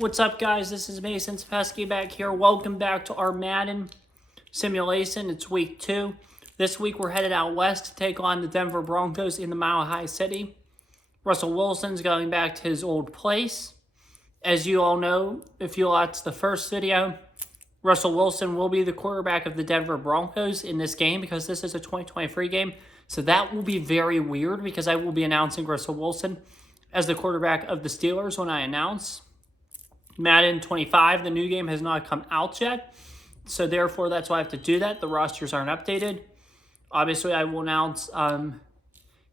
What's up, guys? This is Mason Sapesky back here. Welcome back to our Madden simulation. It's week 2. This week we're headed out west to take on the Denver Broncos in the Mile High City. Russell Wilson's going back to his old place. As you all know, if you watched the first video, Russell Wilson will be the quarterback of the Denver Broncos in this game because this is a 2023 game. So that will be very weird because I will be announcing Russell Wilson as the quarterback of the Steelers when I announce. Madden 25, the new game has not come out yet, so therefore that's why I have to do that. The rosters aren't updated. Obviously, I will announce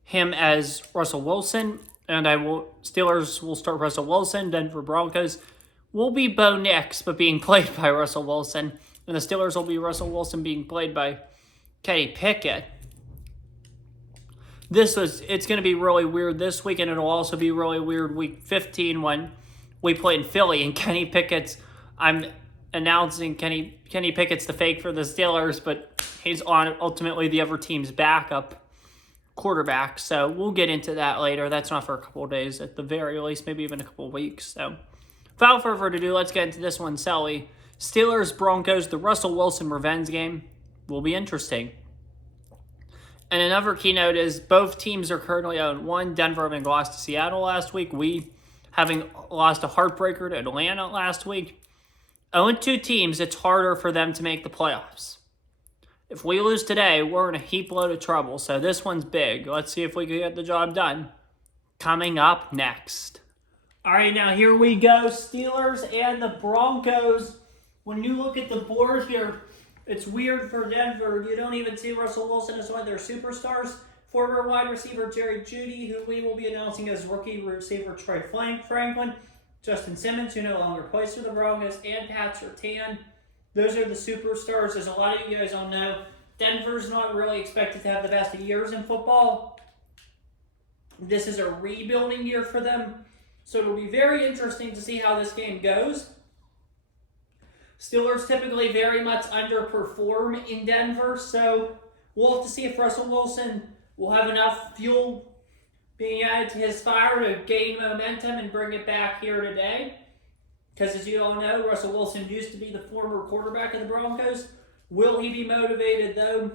him as Russell Wilson, and Steelers will start Russell Wilson. Denver Broncos will be Bo Nix, but being played by Russell Wilson, and the Steelers will be Russell Wilson being played by Kenny Pickett. It's going to be really weird this week, and it'll also be really weird week 15 when we play in Philly, and I'm announcing Kenny Pickett's the fake for the Steelers, but he's on ultimately the other team's backup quarterback. So we'll get into that later. That's not for a couple of days at the very least, maybe even a couple of weeks. So without further ado, let's get into this one, Sally. Steelers, Broncos, the Russell Wilson revenge game will be interesting. And another keynote is both teams are currently 0-1. Denver having lost to Seattle last week. We having lost a heartbreaker to Atlanta last week. 0-2 teams, it's harder for them to make the playoffs. If we lose today, we're in a heap load of trouble. So this one's big. Let's see if we can get the job done. Coming up next. All right, now here we go. Steelers and the Broncos. When you look at the board here, it's weird for Denver. You don't even see Russell Wilson as one of their superstars. Former wide receiver Jerry Jeudy, who we will be announcing as rookie receiver Troy Franklin, Justin Simmons, who no longer plays for the Broncos, and Pat Surtain. Those are the superstars. As a lot of you guys all know, Denver's not really expected to have the best of years in football. This is a rebuilding year for them, so it'll be very interesting to see how this game goes. Steelers typically very much underperform in Denver, so we'll have to see if Russell Wilson will have enough fuel being added to his fire to gain momentum and bring it back here today. Because as you all know, Russell Wilson used to be the former quarterback of the Broncos. Will he be motivated, though,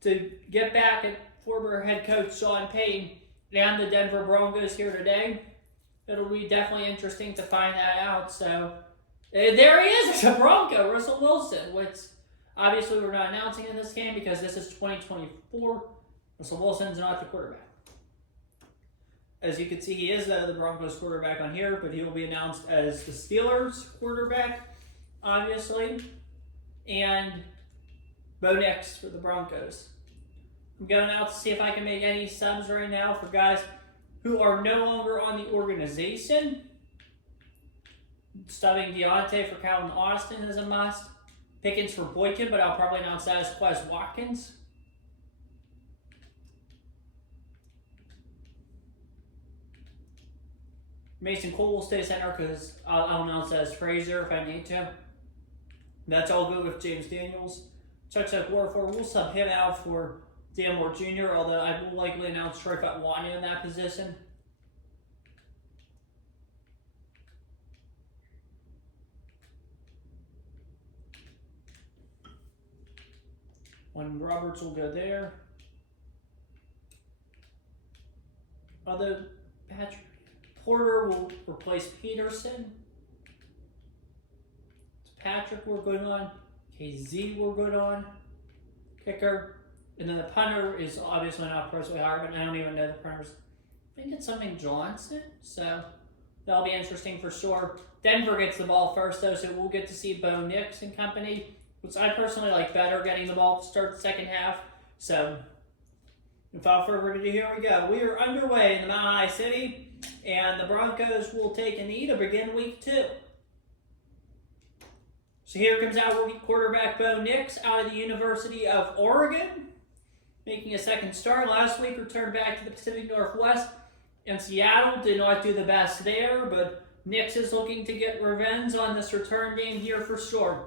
to get back at former head coach Sean Payton and the Denver Broncos here today? It'll be definitely interesting to find that out. So there he is, it's a Bronco, Russell Wilson, which obviously we're not announcing in this game because this is 2024. Russell Wilson's not the quarterback. As you can see, he is the Broncos quarterback on here, but he will be announced as the Steelers quarterback, obviously, and Bo Nix for the Broncos. I'm going out to see if I can make any subs right now for guys who are no longer on the organization. Stubbing Deontay for Calvin Austin is a must. Pickens for Boykin, but I'll probably announce that as Quez Watkins. Mason Cole will stay center because I'll announce that as Frazier if I need to. That's all good with James Daniels. Chuck Warford, we'll sub him out for Dan Moore Jr., although I will likely announce Troy Fatwani in that position. When Roberts will go there. Although Patrick Porter will replace Peterson. Patrick we're good on. KZ we're good on. Kicker. And then the punter is obviously not personally hard, but I don't even know the punter's. I think it's something Johnson. So that'll be interesting for sure. Denver gets the ball first though, so we'll get to see Bo Nix and company, which I personally like better, getting the ball to start the second half. So without further ado, here we go. We are underway in the Mile High City. And the Broncos will take a knee to begin week 2. So here comes our rookie quarterback Bo Nix out of the University of Oregon, making a second start. Last week returned back to the Pacific Northwest, and Seattle did not do the best there, but Nix is looking to get revenge on this return game here for sure.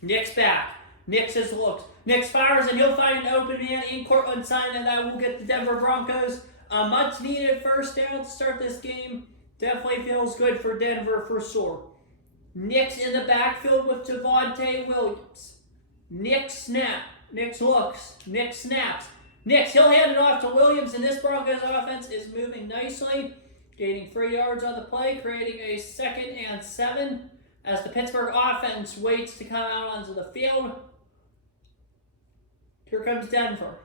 Nix back. Nix has looked. Nix fires, and he'll find an open man in Cortland Sutton, and that will get the Denver Broncos a much-needed first down to start this game Definitely feels good for Denver for sure. Nick's in the backfield with Javonte Williams. Nick snap. Nick looks. Nick snaps. Nick, he'll hand it off to Williams, and this Broncos offense is moving nicely, gaining 3 yards on the play, creating a 2nd and 7 as the Pittsburgh offense waits to come out onto the field. Here comes Denver.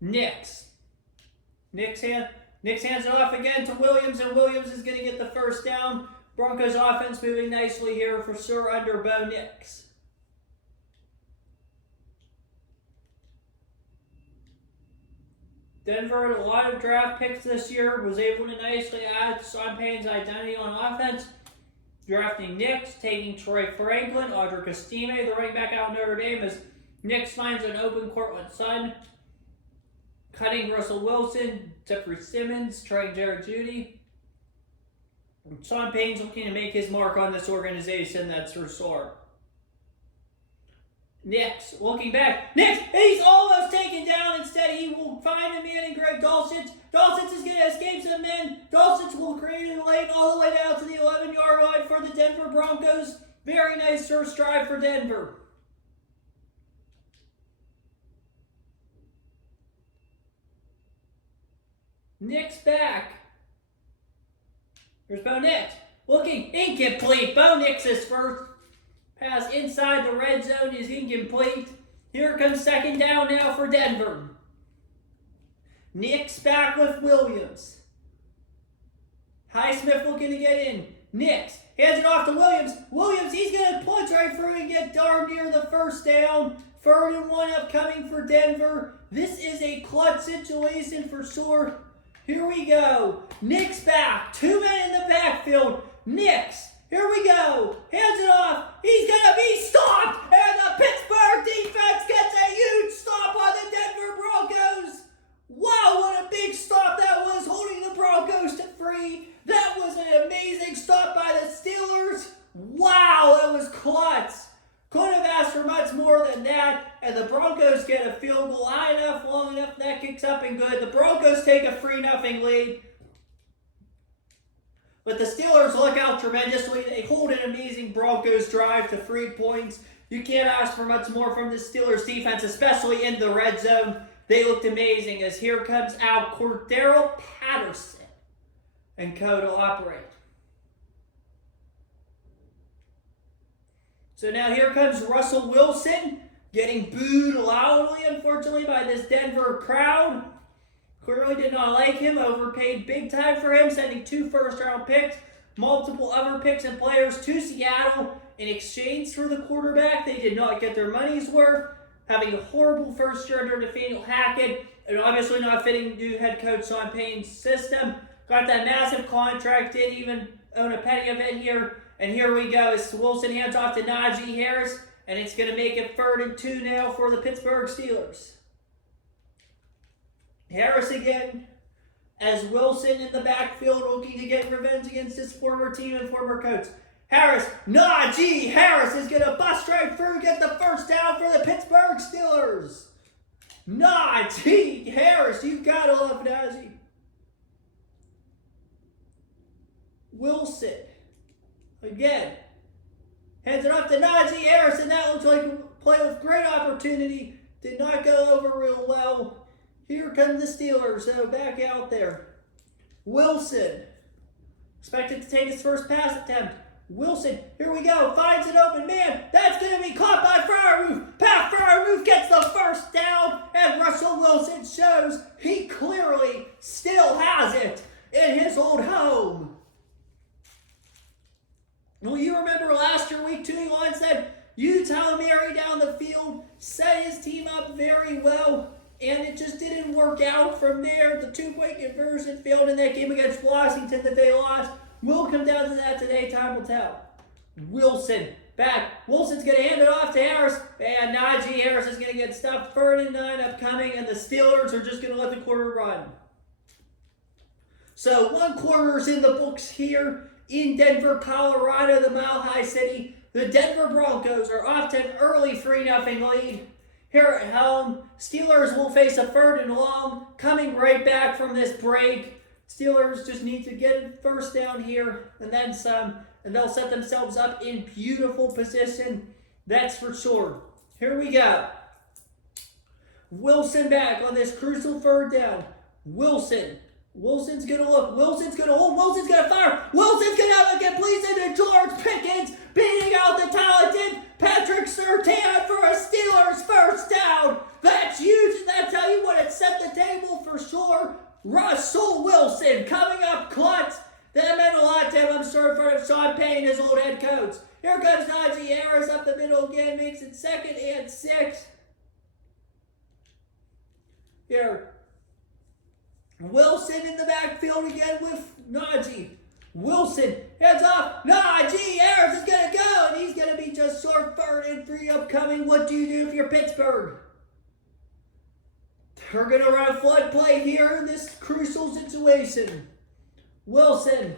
Nick's hands it off again to Williams, and Williams is going to get the first down. Broncos offense moving nicely here for sure under Bo Nix. Denver had a lot of draft picks this year, was able to nicely add Sean Payton's identity on offense, drafting Nix, taking Troy Franklin, Audric Estime, the running back out of Notre Dame, as Nix finds an open Cortland Sutton, cutting Russell Wilson, Jeffrey Simmons, trying Jared Jeudy. Sean Payton's looking to make his mark on this organization, that's for sure. Nix, looking back. Nix, he's almost taken down. Instead, he will find a man in Greg Dulcich. Dulcich is going to escape some men. Dulcich will create a lane all the way down to the 11-yard line for the Denver Broncos. Very nice first drive for Denver. Nix back. Here's Bo Nix. Looking incomplete. Bo Nix's first pass inside the red zone is incomplete. Here comes 2nd down now for Denver. Nix back with Williams. Highsmith looking to get in. Nix hands it off to Williams. Williams, he's going to punch right through and get darn near the first down. 3rd and 1 upcoming for Denver. This is a clutch situation for sure. Here we go. Nix back. 2 men in the backfield. Nix. Here we go. Hands it off. He's going to be stopped. And the Pittsburgh defense gets a huge stop on the Denver Broncos. Wow, what a big stop that was, holding the Broncos to 3. That was an amazing stop by the Steelers. Wow, that was clutch. Couldn't have asked for much more than that. And the Broncos get a field goal high enough, long enough, that kicks up and good. The Broncos take a 3-0 lead. But the Steelers look out tremendously. They hold an amazing Broncos drive to 3 points. You can't ask for much more from the Steelers defense, especially in the red zone. They looked amazing as here comes out Cordero Patterson and co to operate. So now here comes Russell Wilson, getting booed loudly, unfortunately, by this Denver crowd. Clearly did not like him, overpaid big time for him, sending 2 first-round picks, multiple other picks and players to Seattle in exchange for the quarterback. They did not get their money's worth, having a horrible first year under Nathaniel Hackett, and obviously not fitting new head coach Sean Payton's system. Got that massive contract, didn't even own a penny of it here. And here we go as Wilson hands off to Najee Harris, and it's going to make it 3rd and 2 now for the Pittsburgh Steelers. Harris again, as Wilson in the backfield looking to get revenge against his former team and former coach. Harris, Najee Harris is going to bust right through, get the first down for the Pittsburgh Steelers. Najee Harris, you've got to love Najee. Wilson, again, hands it off to Najee Harris, and that looks like a play with great opportunity. Did not go over real well. Here come the Steelers, so back out there. Wilson, expected to take his first pass attempt. Wilson, here we go, finds an open man. That's going to be caught by Freiermuth. Pat Freiermuth gets the first down, and Russell Wilson shows he clearly still has it in his old home. Well, you remember last year, week 2, Elon said, Tyler Mary down the field, set his team up very well, and it just didn't work out from there. The 2-point conversion failed in that game against Washington that they lost. We'll come down to that today. Time will tell. Wilson back. Wilson's going to hand it off to Harris. And Najee Harris is going to get stuffed. 3rd and 9 upcoming. And the Steelers are just going to let the quarter run. So 1 quarter is in the books here in Denver, Colorado, the Mile High City. The Denver Broncos are off to an early 3-0 lead. Here at home, Steelers will face a 3rd and long, coming right back from this break. Steelers just need to get a first down here and then some, and they'll set themselves up in beautiful position. That's for sure. Here we go. Wilson back on this crucial third down. Wilson's going to look. Wilson's going to hold. Wilson's going to fire. Wilson's going to have a completion to George Pickens, beating out the talented Patrick Surtain for a Steelers first down. That's huge, and that's how you want to set the table for sure. Russell Wilson coming up clutch. That meant a lot to him, I'm sure, for Sean Payton, his old head coach. Here comes Najee Harris up the middle again, makes it 2nd and 6. Here. Wilson in the backfield again with Najee. Wilson, heads off. Najee Harris is going to go, and he's going to be just short 3rd and 3 upcoming. What do you do if you're Pittsburgh? They're going to run a flood play here in this crucial situation. Wilson,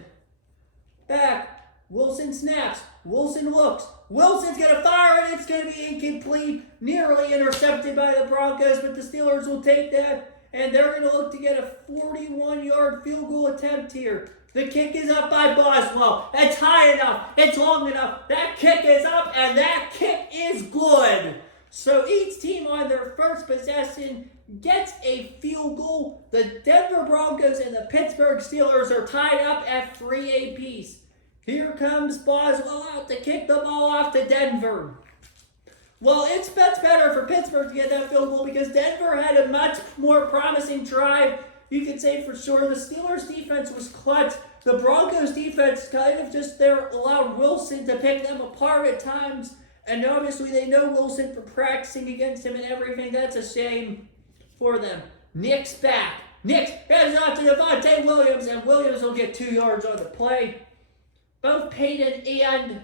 back. Wilson snaps. Wilson looks. Wilson's going to fire, and it's going to be incomplete. Nearly intercepted by the Broncos, but the Steelers will take that. And they're going to look to get a 41-yard field goal attempt here. The kick is up by Boswell. It's high enough. It's long enough. That kick is up, and that kick is good. So each team on their first possession gets a field goal. The Denver Broncos and the Pittsburgh Steelers are tied up at 3 apiece. Here comes Boswell out to kick the ball off to Denver. Well, it's better for Pittsburgh to get that field goal because Denver had a much more promising drive. You could say for sure the Steelers' defense was clutch. The Broncos' defense kind of just there allowed Wilson to pick them apart at times. And obviously they know Wilson for practicing against him and everything. That's a shame for them. Nick's back. Nick heads off to Devontae Williams, and Williams will get 2 yards on the play. Both Payton and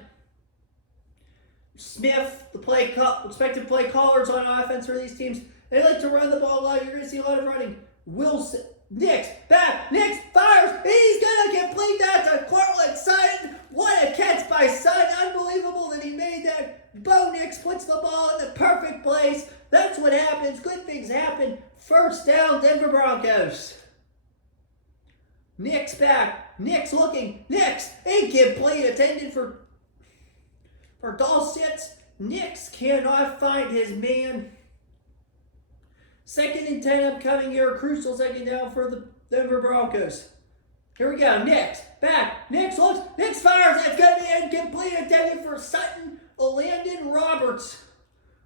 Smith, the expected play callers on offense for these teams, they like to run the ball a lot. You're going to see a lot of running. Wilson, Nix, back, Nix fires. He's going to complete that to Cortland Sutton. What a catch by Sutton. Unbelievable that he made that. Bo Nix puts the ball in the perfect place. That's what happens. Good things happen. First down, Denver Broncos. Nix back. Nix looking. Nix, incomplete. Intended for Dawsett. Nix cannot find his man. 2nd and 10 upcoming here. Crucial 2nd down for the Denver Broncos. Here we go. Nix back. Nix looks. Nix fires. It's going to be incomplete. Intended for Sutton. Landon Roberts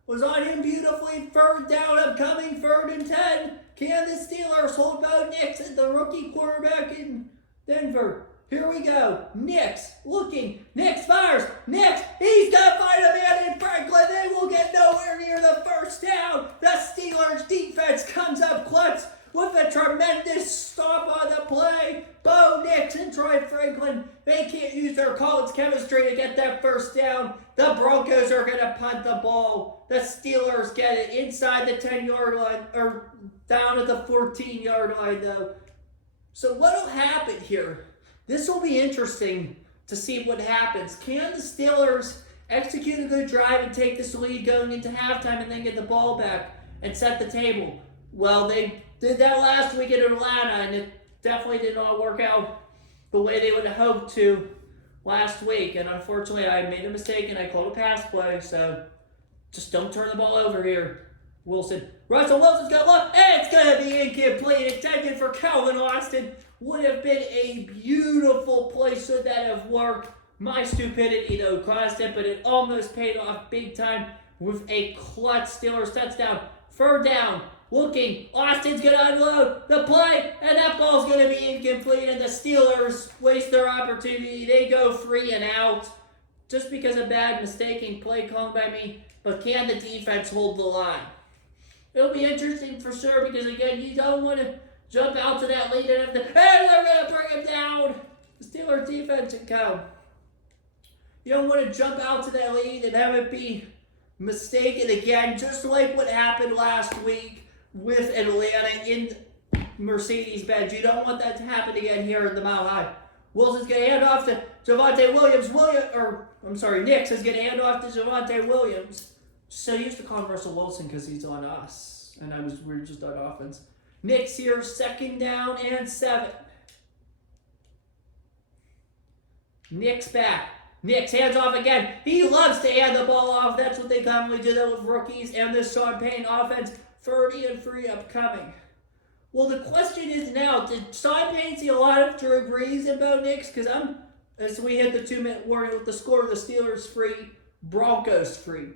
was on him beautifully. 3rd down upcoming. 3rd and 10. Can the Steelers hold Bo Nix at the rookie quarterback in Denver? Here we go. Nix looking. Nix fires. Nix. He's got to find a man in Franklin. They will get nowhere near the first down. The Steelers defense comes up clutch with a tremendous stop on the play. Bo Nix and Troy Franklin, they can't use their college chemistry to get that first down. The Broncos are going to punt the ball. The Steelers get it inside the 10-yard line, or down at the 14-yard line, though. So what will happen here? This will be interesting to see what happens. Can the Steelers execute a good drive and take this lead going into halftime and then get the ball back and set the table? Well, they did that last week in Atlanta, and it definitely did not work out the way they would have hoped to last week. And unfortunately, I made a mistake and I called a pass play, so just don't turn the ball over here. Wilson. Russell Wilson's going to look, and it's going to be incomplete. Intended for Calvin Austin. Would have been a beautiful play should that have worked. My stupidity, though, cost it, but it almost paid off big time with a clutch Steelers touchdown. 3rd down. Looking. Austin's going to unload the play, and that ball's going to be incomplete, and the Steelers waste their opportunity. They go 3 and out just because of bad mistaking play calling by me. But can the defense hold the line? It'll be interesting for sure because, again, you don't want to jump out to that lead and they're going to bring him down. The Steelers defense can come. You don't want to jump out to that lead and have it be mistaken again, just like what happened last week with Atlanta in Mercedes-Benz. You don't want that to happen again here in the Mile High. Wilson's going to hand off to Javonte Williams. Nix is going to hand off to Javonte Williams. So used to call him Russell Wilson because he's on us, and we're just on offense. Nix here, 2nd down and 7. Nick's back. Nick's hands off again. He loves to hand the ball off. That's what they commonly do that with rookies and this Sean Payton offense. 30 and 3 upcoming. Well, the question is now, did Sean Payton see a lot of Drew Brees and Bo Nix? Because as we hit the 2-minute warning with the score, the Steelers free, Broncos free.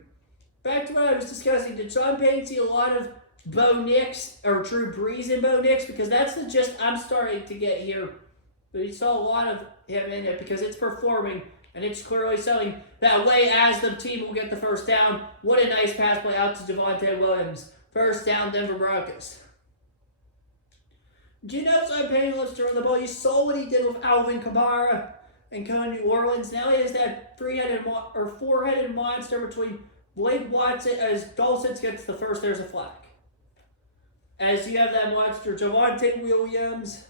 Back to what I was discussing, did Sean Payton see a lot of Bo Nix or Drew Brees and Bo Nix? Because that's the gist I'm starting to get here. But he saw a lot of him in it because it's performing and it's clearly selling that way as the team will get the first down. What a nice pass play out to Javonte Williams. First down, Denver Broncos. Do you know Sean Payton loves to run the ball? You saw what he did with Alvin Kamara and going to New Orleans. Now he has that four-headed monster between Blake Watson as Dawson gets the first. There's a flag. As you have that monster, Javonte Williams.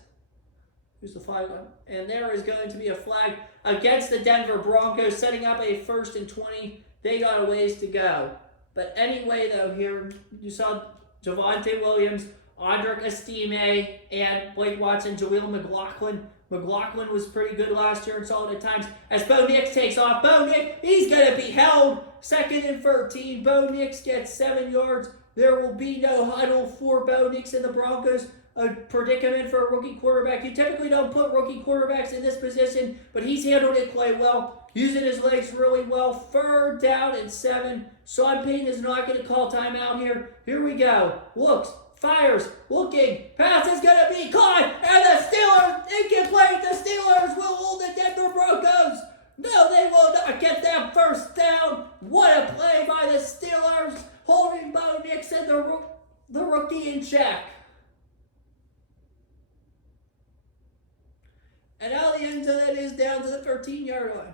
Who's the flag on? And there is going to be a flag against the Denver Broncos, setting up a 1st and 20. They got a ways to go. But anyway, though, here you saw Javonte Williams, Audric Estime, and Blake Watson, Jaleel McLaughlin. McLaughlin was pretty good last year and solid at times. As Bo Nix takes off, Bo Nix, he's going to be held. 2nd and 13. Bo Nix gets 7 yards. There will be no huddle for Bo Nix and the Broncos. A predicament for a rookie quarterback. You typically don't put rookie quarterbacks in this position, but he's handled it quite well, using his legs really well. 3rd down and 7. Sean Payton is not going to call timeout here. Here we go. Looks, fires, looking, pass is going to be caught, and the Steelers, incomplete. The Steelers will hold the Denver Broncos. No, they will not get that first down. What a play by the Steelers, holding Bo Nix and the rookie in check. And now the end of that is down to the 13-yard line.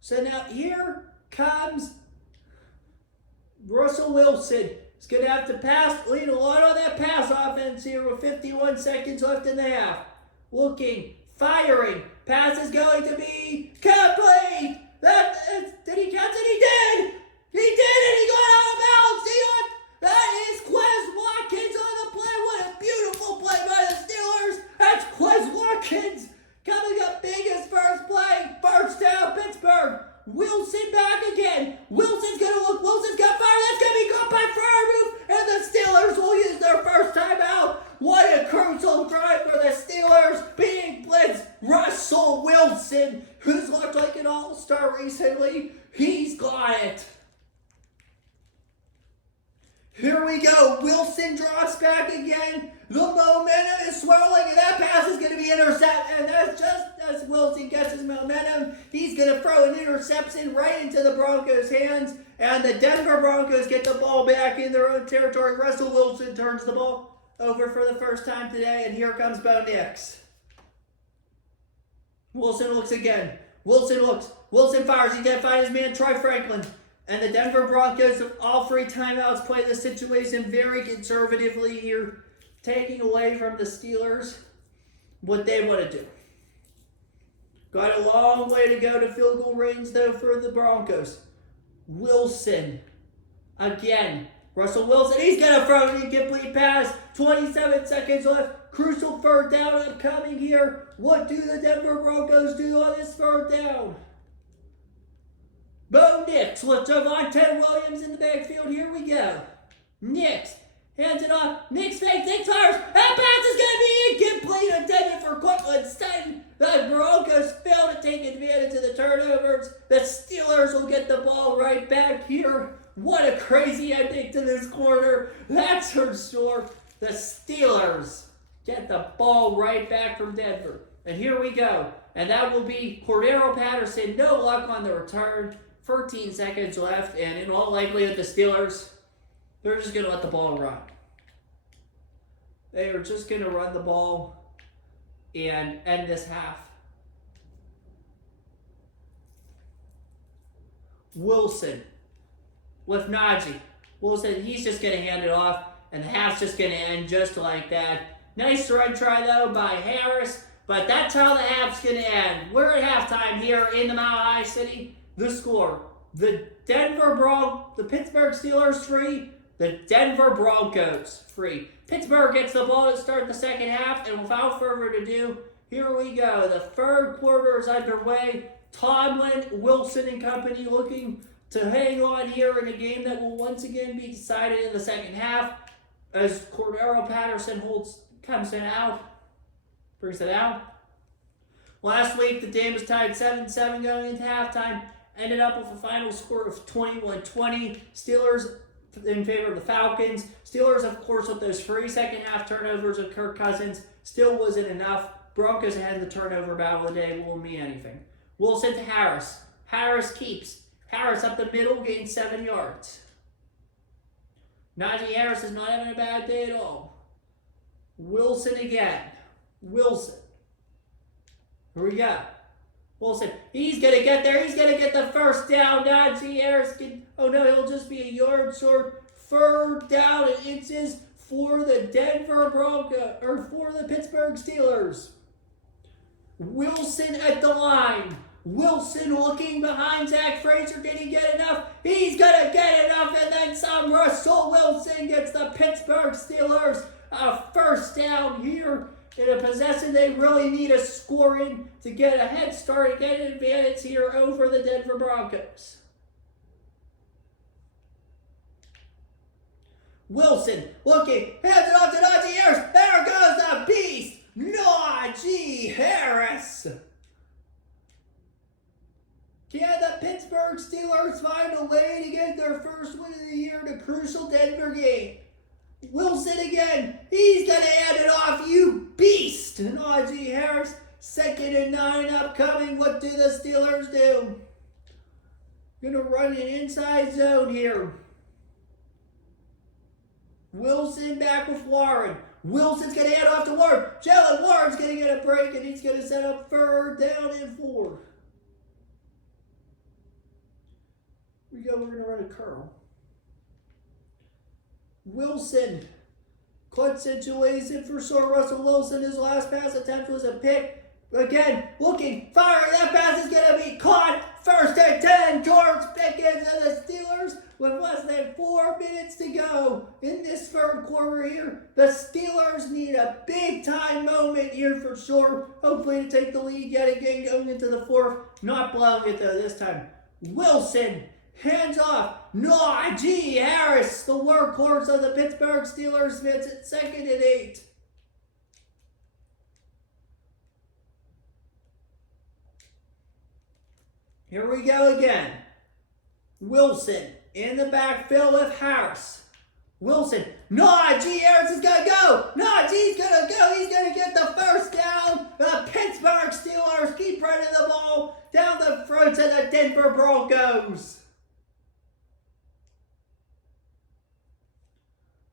So now here comes Russell Wilson. He's going to have to pass, lead a lot on that pass offense here with 51 seconds left in the half. Looking, firing. Pass is going to be complete. Did he catch it? He did. He did it. He got out of bounds. That is Quez Watkins on the play. What a beautiful play by the Steelers. That's Quez Watkins. Coming up big as first play. First down, Pittsburgh. Wilson back again. Wilson's going to look. Wilson's got fire. That's going to be caught by Freiermuth. And the Steelers will use their first timeout. What a crucial drive for the Steelers. Being blitzed. Russell Wilson, who's looked like an all-star recently. He's got it. Here we go. Wilson drops back again. The momentum is swirling, and that pass is going to be intercepted. And that's just as Wilson gets his momentum. He's going to throw an interception right into the Broncos' hands. And the Denver Broncos get the ball back in their own territory. Russell Wilson turns the ball over for the first time today. And here comes Bo Nix. Wilson looks again. Wilson looks. Wilson fires. He's going to find his man, Troy Franklin. And the Denver Broncos, all 3 timeouts, play the situation very conservatively here, taking away from the Steelers what they want to do. Got a long way to go to field goal range, though, for the Broncos. Wilson, again. Russell Wilson, he's going to throw an incomplete pass. 27 seconds left. Crucial 3rd down upcoming here. What do the Denver Broncos do on this 3rd down? Bo Nix with Javonte Williams in the backfield. Here we go. Nix hands it off. Nix fakes. Nix fires. That pass is going to be incomplete. Intended for Cortland Sutton. The Broncos fail to take advantage of the turnovers. The Steelers will get the ball right back here. What a crazy ending to this quarter. That's for sure. The Steelers get the ball right back from Denver. And here we go. And that will be Cordero Patterson. No luck on the return. 13 seconds left, and in all likelihood, the Steelers, they're just going to let the ball run. They are just going to run the ball and end this half. Wilson with Najee. Wilson, he's just going to hand it off, and the half's just going to end just like that. Nice run try, though, by Harris, but that's how the half's going to end. We're at halftime here in the Mile High City. The score, the Pittsburgh Steelers 3, the Denver Broncos 3. Pittsburgh gets the ball to start the second half, and without further ado, Here we go. The third quarter is underway. Tomlin, Wilson, and company looking to hang on here in a game that will once again be decided in the second half as Cordero Patterson comes in out, brings it out. Last week, the game was tied 7-7 going into halftime. Ended up with a final score of 21-20. Steelers in favor of the Falcons. Steelers, of course, with those 3 second-half turnovers of Kirk Cousins, still wasn't enough. Broncos ahead in the turnover battle of the day won't mean anything. Wilson to Harris. Harris keeps. Harris up the middle, gains 7 yards. Najee Harris is not having a bad day at all. Wilson again. Wilson. Here we go. Wilson. He's going to get there. He's going to get the first down. Najee Harris can... Oh, no, he'll just be a yard short. Third down and inches for the Denver Broncos, or for the Pittsburgh Steelers. Wilson at the line. Wilson looking behind Zach Frazier. Did he get enough? He's going to get enough, and then some. Russell Wilson gets the Pittsburgh Steelers a first down here in a possession they really need a score in to get a head start and get an advantage here over the Denver Broncos. Wilson looking, hands it off to Najee Harris. There goes the beast, Najee Harris. Can the Pittsburgh Steelers find a way to get their first win of the year in a crucial Denver game? Wilson again. He's going to hand it off, you beast. Najee Harris, 2nd and 9 upcoming. What do the Steelers do? Going to run an inside zone here. Wilson back with Warren. Wilson's going to hand off to Warren. Jalen Warren's going to get a break, and he's going to set up 3rd down and 4. We're going to run a curl. Wilson, clutch situation for sure. Russell Wilson, his last pass attempt was a pick. Again, looking, firing. That pass is going to be caught. 1st and 10. George Pickens and the Steelers with less than 4 minutes to go in this 3rd quarter here. The Steelers need a big-time moment here for sure. Hopefully to take the lead yet again going into the 4th. Not blowing it though this time. Wilson. Hands off. Najee Harris, the workhorse of the Pittsburgh Steelers, gets it 2nd and 8. Here we go again. Wilson in the backfield with Harris. Wilson. Najee Harris is going to go. Najee's going to go. He's going to get the first down. The Pittsburgh Steelers keep running the ball down the throats of the Denver Broncos.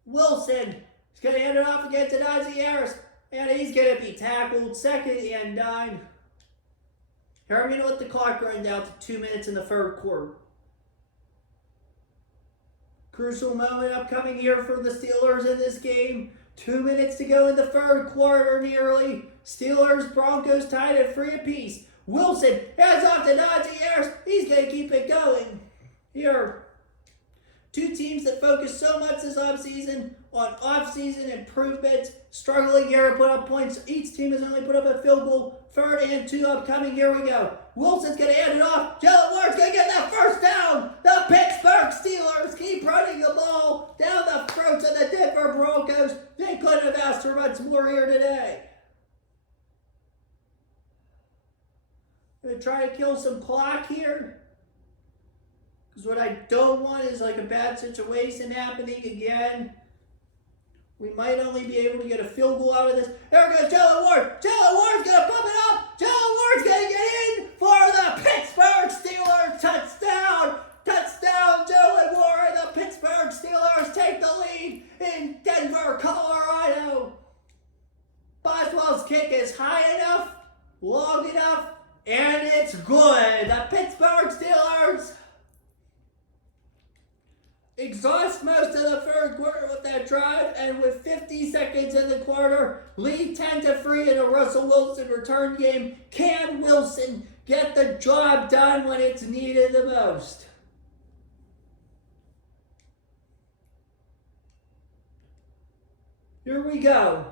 Wilson is going to hand it off again to Najee Harris, and he's going to be tackled. 2nd and 9. Here I'm going to let the clock run down to 2 minutes in the 3rd quarter. Crucial moment upcoming here for the Steelers in this game. 2 minutes to go in the 3rd quarter nearly. Steelers, Broncos tied at 3 apiece. Wilson hands off to Najee Harris. He's going to keep it going. Here. 2 teams that focus so much this offseason on offseason improvements, struggling here to put up points. Each team has only put up a field goal. 3rd and 2 upcoming. Here we go. Wilson's going to hand it off. Jalen Warren's going to get that first down. The Pittsburgh Steelers keep running the ball down the throats of the Denver Broncos. They couldn't have asked for much more here today. Going to try to kill some clock here. Because what I don't want is like a bad situation happening again. We might only be able to get a field goal out of this. There goes Jalen Warren. Jalen Warren's going to pump it up. Jalen Warren's going to get in for the Pittsburgh Steelers. Touchdown. Touchdown, Jalen Warren. The Pittsburgh Steelers take the lead in Denver, Colorado. Boswell's kick is high enough, long enough, and it's good. The Pittsburgh Steelers exhaust most of the 3rd quarter with that drive, and with 50 seconds in the quarter, lead 10-3 in a Russell Wilson return game. Can Wilson get the job done when it's needed the most? Here we go.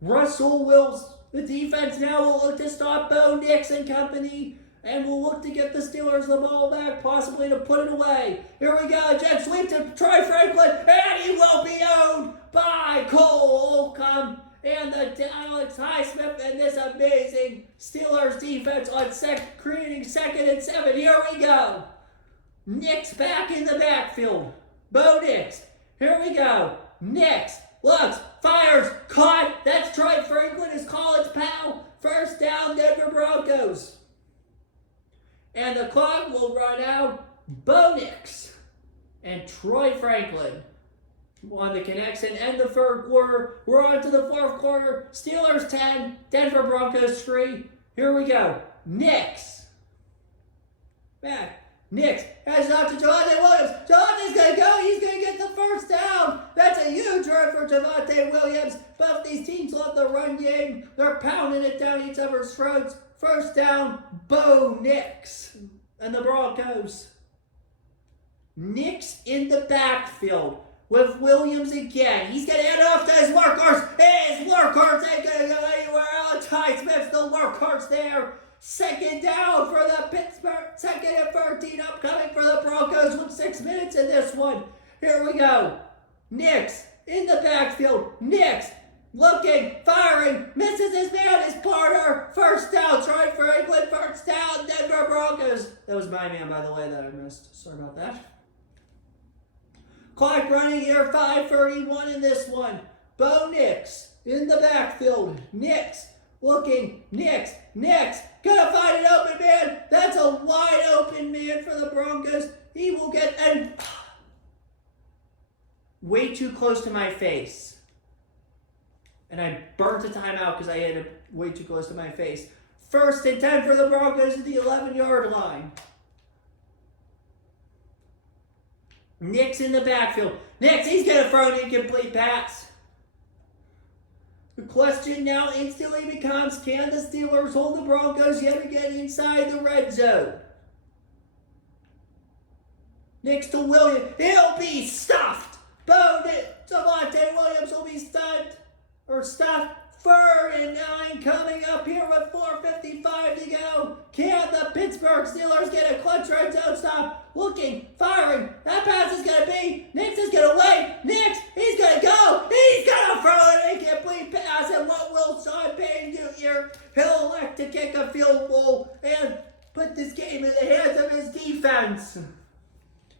Russell Wilson. The defense now will look to stop Bo Nix and company, and will look to get the Steelers the ball back, possibly to put it away. Here we go, jet sweep to Troy Franklin, and he will be owned by Cole Holcomb and the Alex Highsmith and this amazing Steelers defense on creating 2nd and 7. Here we go. Nix back in the backfield. Bo Nix. Here we go. Nix looks, fires, caught. That's Troy Franklin, his college pal. First down, Denver Broncos. And the clock will run out. Bo Nix and Troy Franklin on the connection. End the 3rd quarter. We're on to the 4th quarter. Steelers 10, Denver Broncos 3. Here we go. Nix. Back. Nix has it out to Javonte Williams. Javonte's going to go. He's going to get the first down. That's a huge run for Javonte Williams. Both these teams love the run game. They're pounding it down each other's throats. First down, Bo Nix and the Broncos. Nix in the backfield with Williams again. He's going to hand off to his workhorse. His workhorse ain't going to go anywhere else. Highsmith's the workhorse there. 2nd down for the Pittsburgh. 2nd and 13 upcoming for the Broncos with 6 minutes in this one. Here we go. Nix in the backfield. Nix looking, firing, misses his man, his partner. First down, Troy Franklin. First down, Denver Broncos. That was my man, by the way, that I missed. Sorry about that. Clock running here, 5:31 in this one. Bo Nix in the backfield. Nix looking, Nix, gonna find an open man. That's a wide open man for the Broncos. He will get, and way too close to my face. And I burnt the timeout because I had it way too close to my face. 1st and 10 for the Broncos at the 11-yard line. Nix in the backfield. Nix, he's gonna throw an incomplete pass. The question now instantly becomes, can the Steelers hold the Broncos yet again inside the red zone? Nix to Williams. He'll be stuffed. Javonte Williams will be stuffed. Stuffed. 3rd and 9 coming up here with 4:55 to go. Can the Pittsburgh Steelers get a clutch red zone stop? Looking, firing. That pass is going to be. Nix is going to wait. Nix, he's going to go. He's going to throw an incomplete pass. And what will Sean Payton do here? He'll elect to kick a field goal and put this game in the hands of his defense.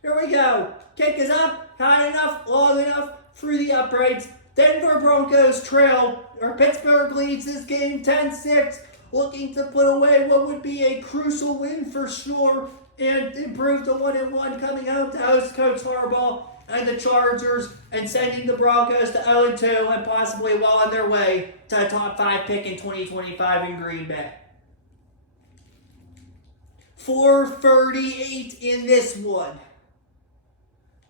Here we go. Kick is up. High enough, long enough, through the uprights. Denver Broncos Pittsburgh leads this game 10-6, looking to put away what would be a crucial win for sure and improve to 1-1 coming out to host Coach Harbaugh and the Chargers and sending the Broncos to 0-2 and possibly well on their way to a top 5 pick in 2025 in Green Bay. 4:38 in this one.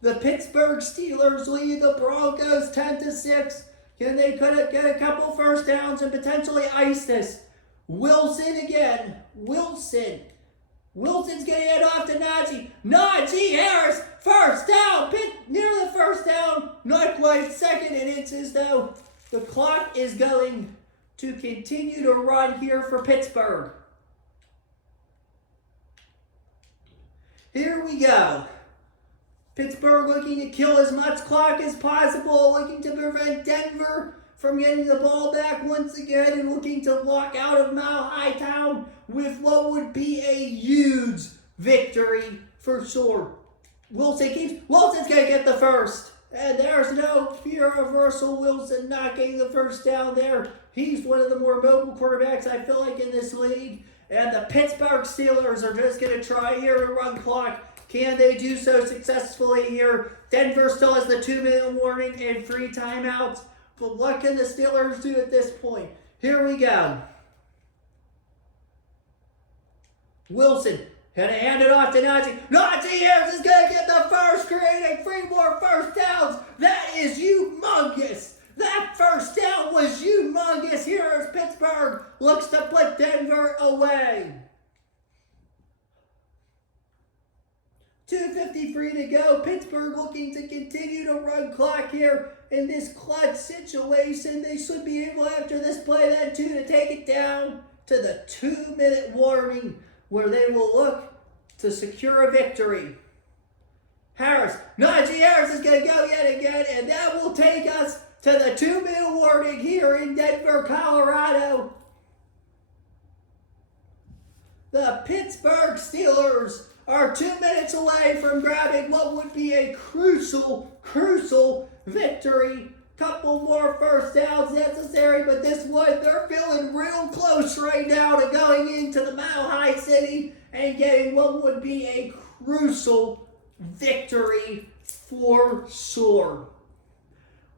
The Pittsburgh Steelers lead the Broncos 10-6. Can they get a couple first downs and potentially ice this? Wilson again. Wilson's going to head off to Najee. Najee Harris, first down. Near the first down. Not quite. 2nd and inches though. The clock is going to continue to run here for Pittsburgh. Here we go. Pittsburgh looking to kill as much clock as possible, looking to prevent Denver from getting the ball back once again and looking to lock out of Mile High Town with what would be a huge victory for sure. Wilson's going to get the first. And there's no fear of Russell Wilson not getting the first down there. He's one of the more mobile quarterbacks I feel like in this league. And the Pittsburgh Steelers are just going to try here to run clock. Can they do so successfully here? Denver still has the 2-minute warning and 3 timeouts. But what can the Steelers do at this point? Here we go. Wilson gonna hand it off to Najee. Najee Harris is gonna get the first, creating 3 more first downs. That is humongous. That first down was humongous. Here as Pittsburgh looks to put Denver away. 2:53 to go. Pittsburgh looking to continue to run clock here in this clutch situation. They should be able after this play then too to take it down to the 2-minute warning where they will look to secure a victory. Harris, Najee Harris is going to go yet again, and that will take us to the 2-minute warning here in Denver, Colorado. The Pittsburgh Steelers are 2 minutes away from grabbing what would be a crucial victory. Couple more first downs necessary, but this one, they're feeling real close right now to going into the Mile High City and getting what would be a crucial victory for sure.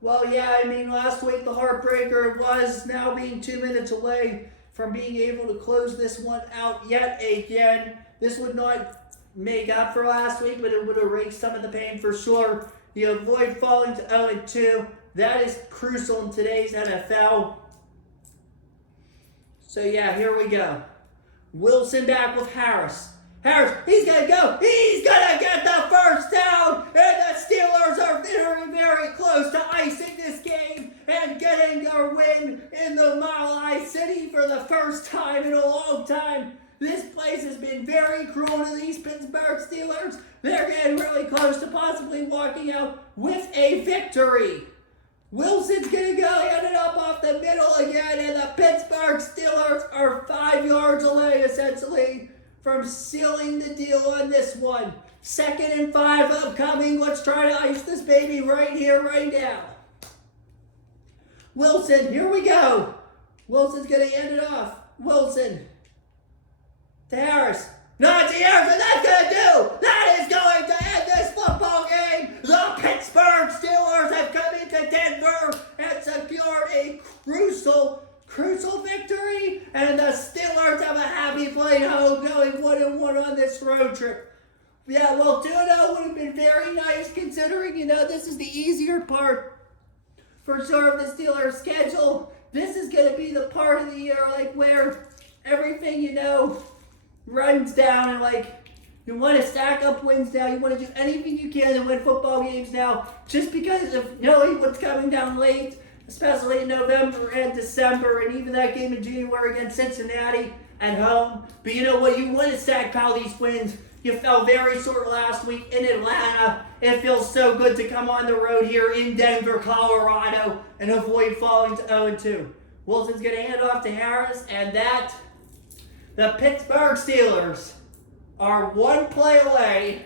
Well, yeah, I mean, last week the heartbreaker was now being 2 minutes away from being able to close this one out yet again. This would not make up for last week, but it would erase some of the pain for sure. You avoid falling to 0-2. That is crucial in today's NFL. So yeah, here we go. Wilson back with Harris. Harris, he's going to go. He's going to get the first down. And the Steelers are very, very close to icing this game and getting their win in the Mile High City for the first time in a long time. This place has been very cruel to these Pittsburgh Steelers. They're getting really close to possibly walking out with a victory. Wilson's going to go, head it up off the middle again, and the Pittsburgh Steelers are 5 yards away, essentially, from sealing the deal on this one. 2nd and 5 upcoming. Let's try to ice this baby right here, right now. Wilson, here we go. Wilson's going to end it off. Wilson to Harris. Najee Harris, and that's going to do. That is going to end this football game. The Pittsburgh Steelers have come into Denver and secured a crucial victory. And the Steelers have a happy plane home going 1-1 on this road trip. Yeah, well, 2-0 would have been very nice considering, this is the easier part for sure of the Steelers' schedule. This is going to be the part of the year, where everything, runs down and, you want to stack up wins now. You want to do anything you can to win football games now just because of knowing what's coming down late, especially in November and December, and even that game in January against Cincinnati at home. But you know what? You want to stackpile these wins. You fell very short last week in Atlanta. It feels so good to come on the road here in Denver, Colorado, and avoid falling to 0-2. Wilson's going to hand off to Harris, and the Pittsburgh Steelers are one play away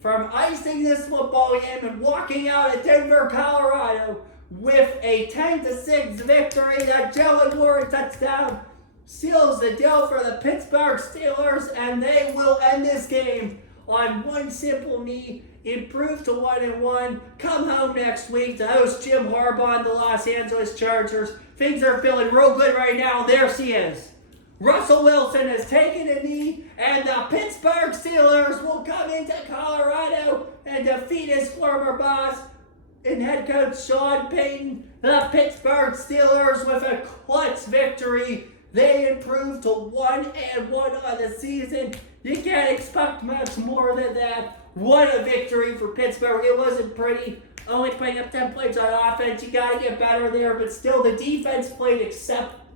from icing this football game and walking out of Denver, Colorado with a 10-6 victory. That Jalen Warren touchdown seals the deal for the Pittsburgh Steelers, and they will end this game on one simple knee, improve to 1-1, come home next week to host Jim Harbaugh and the Los Angeles Chargers. Things are feeling real good right now. There she is. Russell Wilson has taken a knee, and the Pittsburgh Steelers will come into Colorado and defeat his former boss and head coach Sean Payton. The Pittsburgh Steelers with a clutch victory. They improved to 1-1 on the season. You can't expect much more than that. What a victory for Pittsburgh. It wasn't pretty. Only putting up 10 points on offense. You got to get better there, but still the defense played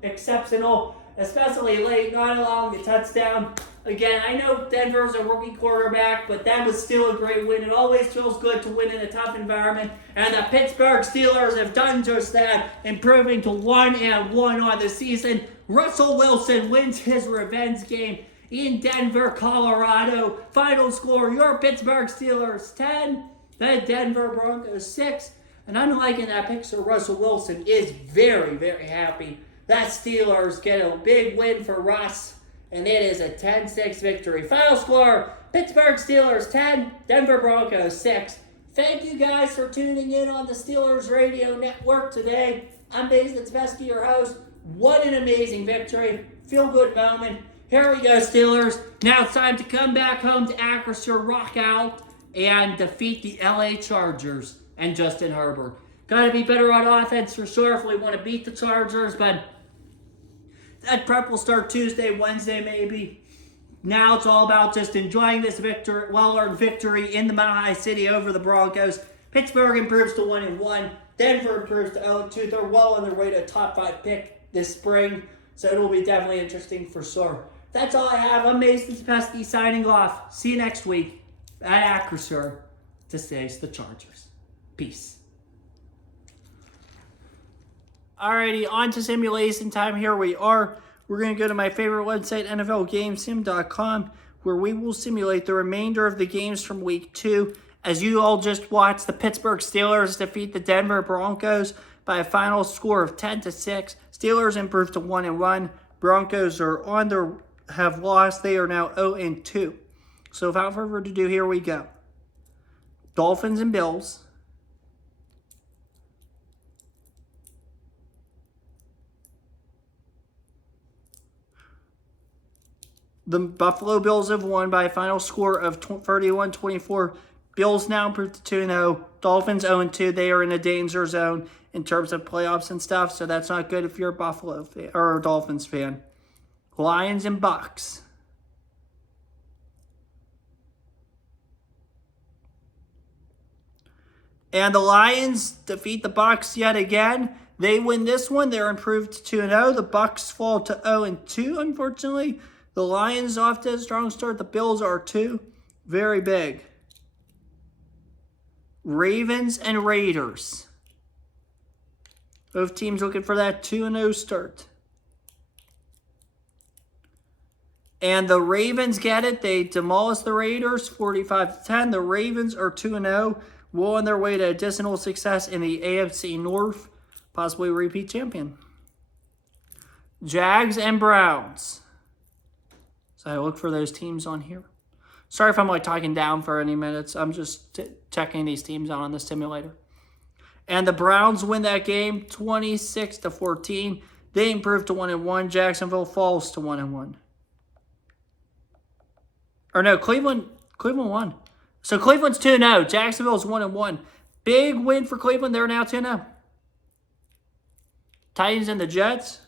exceptional. Especially late, not allowing the touchdown. Again, I know Denver's a rookie quarterback, but that was still a great win. It always feels good to win in a tough environment. And the Pittsburgh Steelers have done just that, improving to 1-1 on the season. Russell Wilson wins his revenge game in Denver, Colorado. Final score, your Pittsburgh Steelers 10, the Denver Broncos 6. And I'm liking that pick, so Russell Wilson is very, very happy. That Steelers get a big win for Russ, and it is a 10-6 victory. Final score, Pittsburgh Steelers 10, Denver Broncos 6. Thank you guys for tuning in on the Steelers Radio Network today. I'm Nathan Spesky, your host. What an amazing victory. Feel-good moment. Here we go, Steelers. Now it's time to come back home to Acrisure, rock out, and defeat the LA Chargers and Justin Herbert. Got to be better on offense for sure if we want to beat the Chargers, but that prep will start Tuesday, Wednesday maybe. Now it's all about just enjoying this victory, well-earned victory in the Mile High City over the Broncos. Pittsburgh improves to 1-1. Denver improves to 0-2. They're well on their way to a top 5 pick this spring, so it'll be definitely interesting for sure. That's all I have. I'm Mason Pesky signing off. See you next week at Acrisure to face the Chargers. Peace. Alrighty, on to simulation time. Here we are. We're going to go to my favorite website, NFLGameSim.com, where we will simulate the remainder of the games from Week 2. As you all just watched, the Pittsburgh Steelers defeat the Denver Broncos by a final score of 10-6. Steelers improved to 1-1. Broncos have lost. They are now 0-2. So without further ado, here we go. Dolphins and Bills. The Buffalo Bills have won by a final score of 31-24. Bills now improved to 2-0. Dolphins 0-2. They are in a danger zone in terms of playoffs and stuff, so that's not good if you're a Buffalo fan or a Dolphins fan. Lions and Bucks. And the Lions defeat the Bucks yet again. They win this one. They're improved to 2-0. The Bucks fall to 0-2, unfortunately. The Lions off to a strong start. The Bills are too. Very big. Ravens and Raiders. Both teams looking for that 2-0 start. And the Ravens get it. They demolish the Raiders 45-10. The Ravens are 2-0. Well on their way to additional success in the AFC North. Possibly repeat champion. Jags and Browns. So I look for those teams on here. Sorry if I'm like talking down for any minutes. I'm just checking these teams out on the simulator. And the Browns win that game 26-14. They improved to 1-1. Jacksonville falls to 1-1. Or no, Cleveland won. So Cleveland's 2-0. Jacksonville's 1-1. Big win for Cleveland. They're now 2-0. Titans and the Jets.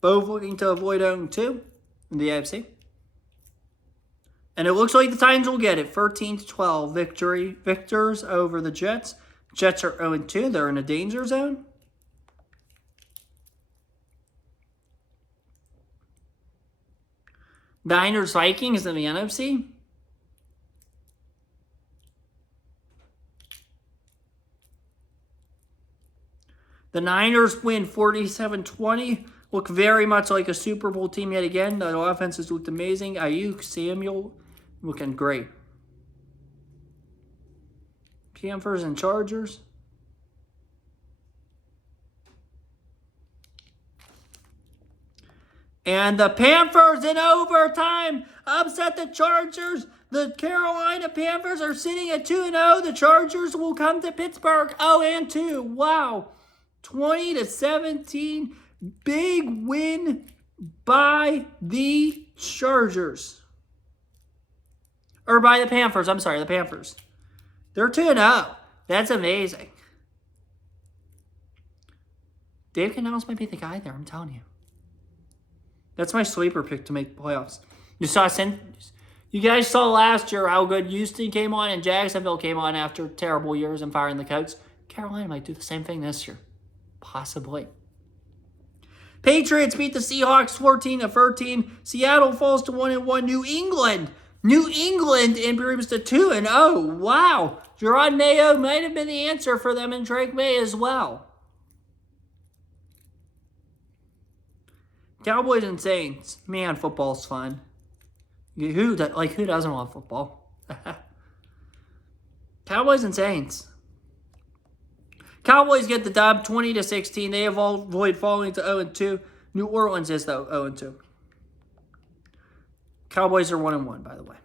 Both looking to avoid 0-2 in the AFC. And it looks like the Titans will get it. 13-12 victors over the Jets. Jets are 0-2. They're in a danger zone. Niners Vikings in the NFC. The Niners win 47-20. Look very much like a Super Bowl team yet again. The offenses looked amazing. Ayuk, Samuel, looking great. Panthers and Chargers. And the Panthers in overtime upset the Chargers. The Carolina Panthers are sitting at 2-0. The Chargers will come to Pittsburgh 0-2. Wow. 20-17. Big win by the Chargers. Or by the Panthers. I'm sorry, the Panthers. They're 2-0. That's amazing. Dave Canales might be the guy there, I'm telling you. That's my sleeper pick to make the playoffs. You guys saw last year how good Houston came on and Jacksonville came on after terrible years and firing the coach. Carolina might do the same thing this year. Possibly. Patriots beat the Seahawks 14-13. Seattle falls to 1-1. New England improves to 2-0. Wow. Gerard Mayo might have been the answer for them and Drake May as well. Cowboys and Saints. Man, football's fun. Who doesn't want football? Cowboys and Saints. Cowboys get the dub 20-16. They avoid falling to 0-2. New Orleans is, though, 0-2. Cowboys are 1-1, by the way.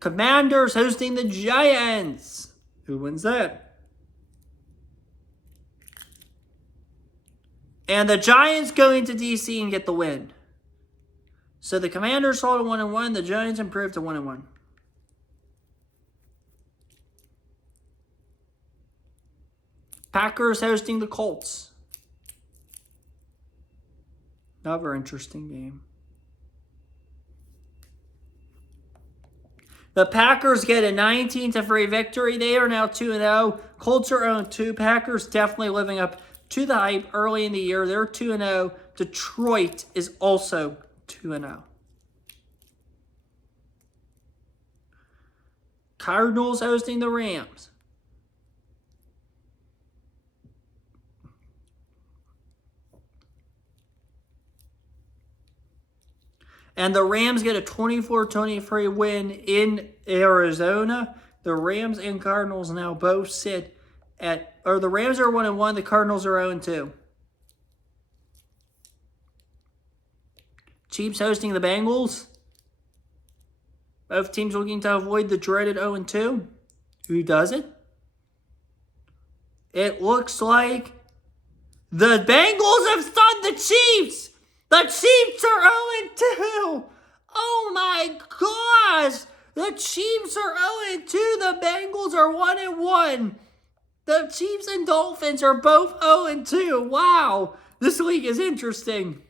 Commanders hosting the Giants. Who wins that? And the Giants go into D.C. and get the win. So the Commanders fall to 1-1. The Giants improved to 1-1. Packers hosting the Colts. Another interesting game. The Packers get a 19-3 victory. They are now 2-0. Colts are 0-2. Packers definitely living up to the hype early in the year. They're 2-0. Detroit is also 2-0. Cardinals hosting the Rams. And the Rams get a 24-23 win in Arizona. The Rams and Cardinals now both sit at, or the Rams are 1-1, the Cardinals are 0-2. Chiefs hosting the Bengals. Both teams looking to avoid the dreaded 0-2. Who does it? It looks like the Bengals have stunned the Chiefs. The Chiefs are 0-2. Oh my gosh. The Chiefs are 0-2. The Bengals are 1-1. The Chiefs and Dolphins are both 0-2. Wow. This league is interesting.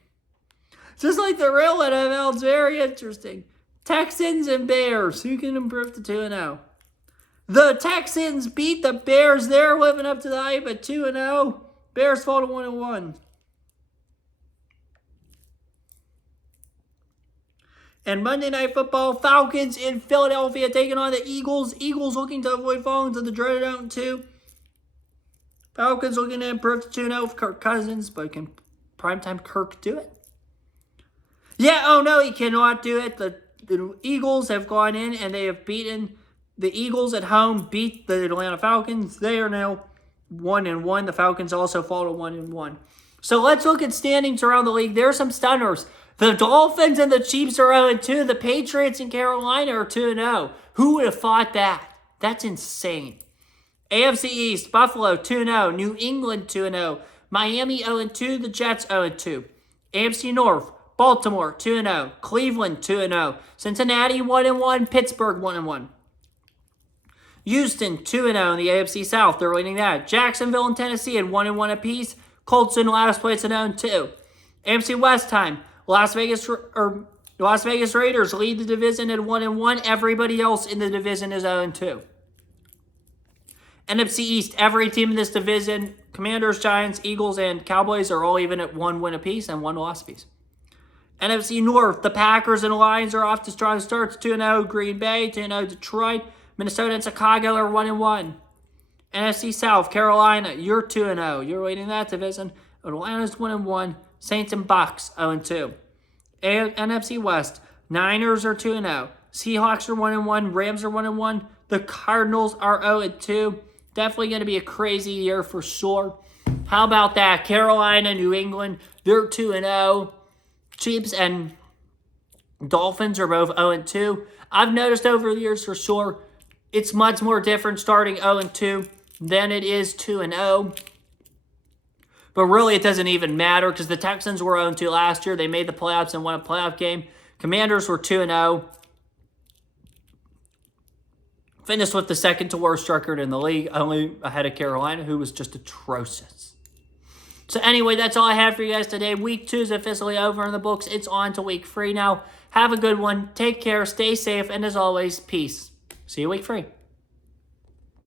Just like the real NFL, it's very interesting. Texans and Bears. Who can improve to 2-0? The Texans beat the Bears. They're living up to the hype at 2-0. Bears fall to 1-1. And Monday Night Football, Falcons in Philadelphia taking on the Eagles. Eagles looking to avoid falling to the dreaded 0-2. Falcons looking to improve to 2-0 with Kirk Cousins, but can primetime Kirk do it? Yeah, oh no, he cannot do it. The Eagles have gone in and they have beaten the Eagles at home, beat the Atlanta Falcons. They are now 1-1. The Falcons also fall to 1-1. So let's look at standings around the league. There are some stunners. The Dolphins and the Chiefs are 0-2. The Patriots and Carolina are 2-0. Who would have thought that? That's insane. AFC East, Buffalo 2-0. New England 2-0. Miami 0-2. The Jets 0-2. AFC North, Baltimore 2-0. Cleveland 2-0. Cincinnati 1-1. Pittsburgh 1-1. Houston 2-0 in the AFC South. They're leading that. Jacksonville and Tennessee at 1-1 apiece. Colts in last place at 0-2. AFC West time. Las Vegas Raiders lead the division at 1-1. Everybody else in the division is 0-2. NFC East, every team in this division, Commanders, Giants, Eagles, and Cowboys are all even at 1 win apiece and 1 loss apiece. NFC North, the Packers and Lions are off to strong starts. 2-0 Green Bay, 2-0 Detroit. Minnesota and Chicago are 1-1. NFC South, Carolina, you're 2-0. You're leading that division. Atlanta's 1-1. Saints and Bucks 0-2. NFC West, Niners are 2-0. Seahawks are 1-1. Rams are 1-1. The Cardinals are 0-2. Definitely going to be a crazy year for sure. How about that? Carolina, New England, they're 2-0. Chiefs and Dolphins are both 0-2. I've noticed over the years for sure, it's much more different starting 0-2 than it is 2-0. But really, it doesn't even matter because the Texans were 0-2 last year. They made the playoffs and won a playoff game. Commanders were 2-0. Finished with the second to worst record in the league, only ahead of Carolina, who was just atrocious. So anyway, that's all I have for you guys today. Week 2 is officially over in the books. It's on to week 3 now. Have a good one. Take care. Stay safe. And as always, peace. See you week 3.